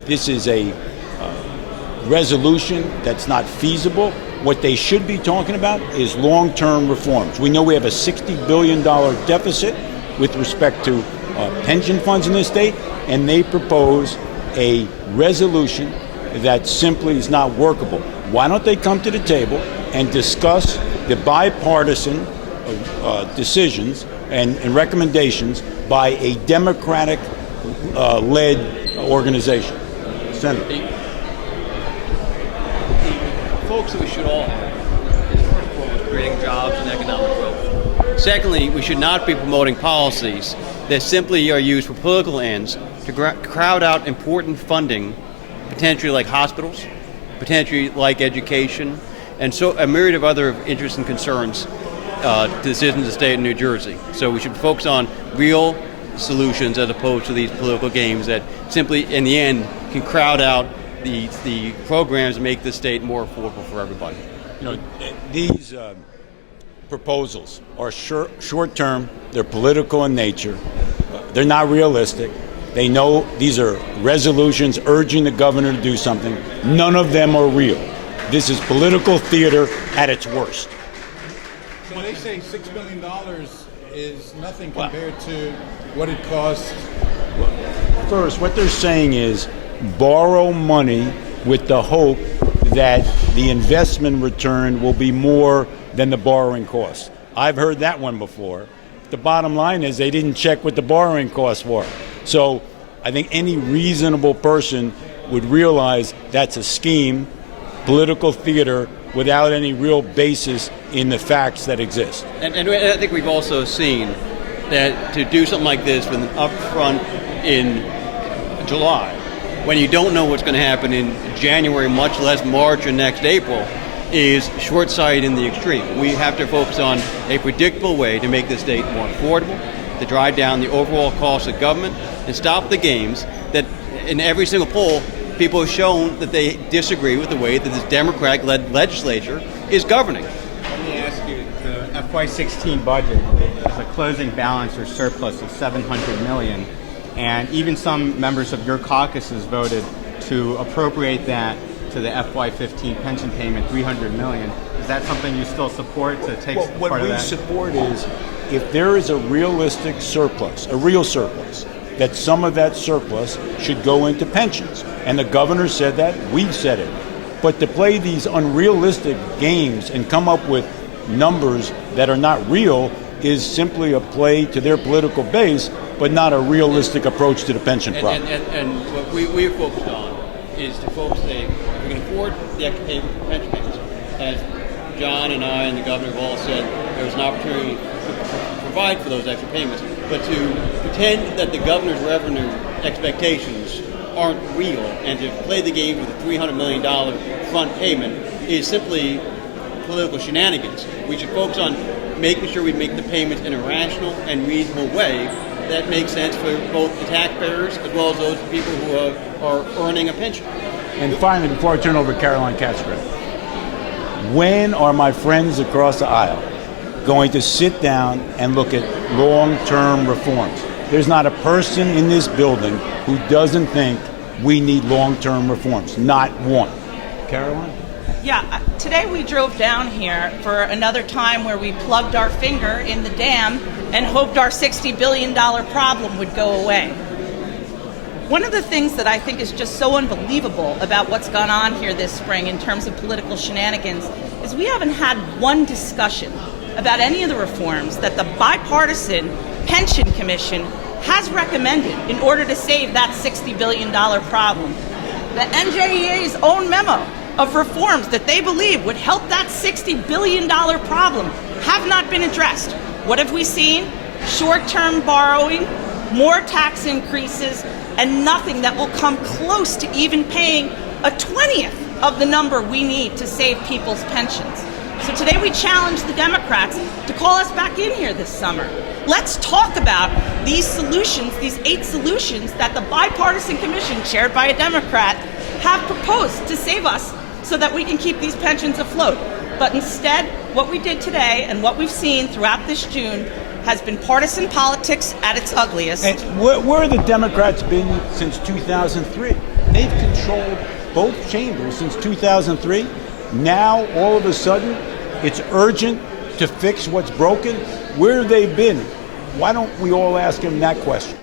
This is a resolution that's not feasible. What they should be talking about is long-term reforms. We know we have a $60 billion deficit with respect to pension funds in this state, and they propose a resolution that simply is not workable. Why don't they come to the table and discuss the bipartisan decisions and recommendations by a Democratic-led organization? Senator. The folks that we should all have is, first and foremost, creating jobs and economic growth. Secondly, we should not be promoting policies that simply are used for political ends to crowd out important funding, potentially like hospitals, potentially like education, and so a myriad of other interests and concerns to the citizens of the state of New Jersey. So we should focus on real solutions as opposed to these political games that simply, in the end, can crowd out the programs that make the state more affordable for everybody. You know, these proposals are short-term, they're political in nature, they're not realistic. They know these are resolutions urging the governor to do something. None of them are real. This is political theater at its worst. So they say $6 billion is nothing compared to what it costs. First, what they're saying is borrow money with the hope that the investment return will be more than the borrowing cost. I've heard that one before. The bottom line is they didn't check what the borrowing costs were. So I think any reasonable person would realize that's a scheme, political theater, without any real basis in the facts that exist. And I think we've also seen that to do something like this with an upfront in July, when you don't know what's going to happen in January, much less March or next April, is short-sighted in the extreme. We have to focus on a predictable way to make the state more affordable, to drive down the overall cost of government, and stop the games that in every single poll, people have shown that they disagree with the way that this Democratic-led legislature is governing. Let me ask you, the FY16 budget has a closing balance or surplus of $700 million, and even some members of your caucuses voted to appropriate that to the FY15 pension payment, $300 million. Is that something you still support to take part of that? What we support is if there is a realistic surplus, a real surplus, that some of that surplus should go into pensions. And the governor said that, we've said it. But to play these unrealistic games and come up with numbers that are not real is simply a play to their political base, but not a realistic approach to the pension problem. And what we are focused on is to focus, if we can afford the extra pension payments, as John and I and the governor have all said, there's an opportunity to provide for those extra payments, but to pretend that the governor's revenue expectations aren't real and to play the game with a $300 million front payment is simply political shenanigans. We should focus on making sure we make the payments in a rational and reasonable way that makes sense for both the taxpayers as well as those people who are earning a pension. And finally, before I turn over to Caroline Katzgraf, when are my friends across the aisle going to sit down and look at long-term reforms? There's not a person in this building who doesn't think we need long-term reforms. Not one. Caroline? Yeah, today we drove down here for another time where we plugged our finger in the dam and hoped our $60 billion problem would go away. One of the things that I think is just so unbelievable about what's gone on here this spring in terms of political shenanigans is we haven't had one discussion about any of the reforms that the bipartisan pension commission has recommended in order to save that $60 billion problem. The NJEA's own memo of reforms that they believe would help that $60 billion problem have not been addressed. What have we seen? Short-term borrowing, more tax increases, and nothing that will come close to even paying a 20th of the number we need to save people's pensions. So today we challenge the Democrats to call us back in here this summer. Let's talk about these solutions, these 8 solutions that the bipartisan commission chaired by a Democrat have proposed to save us so that we can keep these pensions afloat. But instead, what we did today and what we've seen throughout this June has been partisan politics at its ugliest. And where have the Democrats been since 2003? They've controlled both chambers since 2003. Now, all of a sudden, it's urgent to fix what's broken. Where have they been? Why don't we all ask them that question?